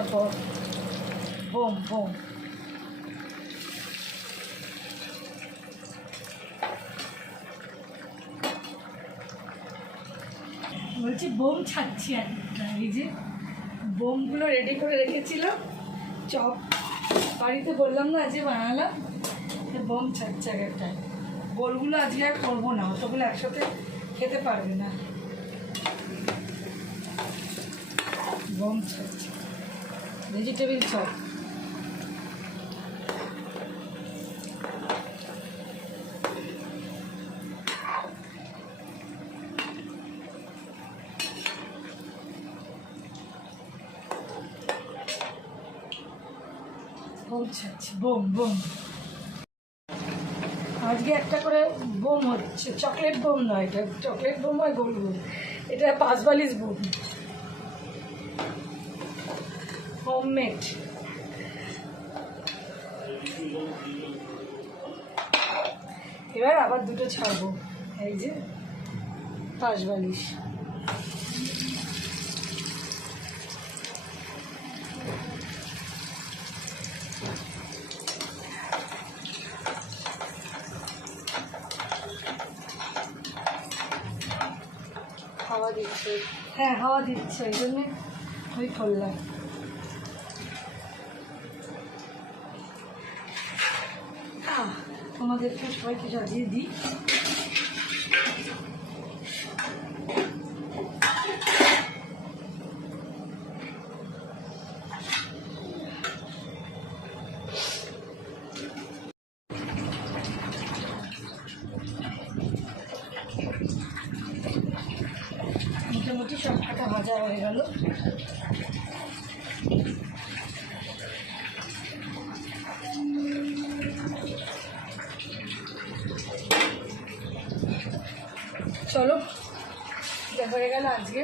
ভাজা পর bomb bomb বলছি বোম ছাড়ছি আর এই যে বোমগুলো রেডি করে রেখেছিলাম চপ বাড়িতে বললাম না আজকে বানালাম বোম ছাড়ছে একটাই গোলগুলো আজকে আর করবো না অতগুলো একসাথে খেতে পারবে না বোম ছাড়ছে ভেজিটেবিল চপ বোম ছাড়ছে বোম বোম আজকে একটা করে বোম হচ্ছে চকলেট বোম নয় এটা চকলেট বোম হয় গোল গোল এটা 542 বোম হোমমেড এবার আবার দুটো ছাড়বো এই যে 542 হাওয়া দিচ্ছে হ্যাঁ হাওয়া দিচ্ছে এই জন্যে ওই করলাম তোমাদেরকে সবাইকে সাজিয়ে দিই মোটামুটি সব টাকা ভাজা হয়ে গেল চলো দেখা হয়ে গেল আজকে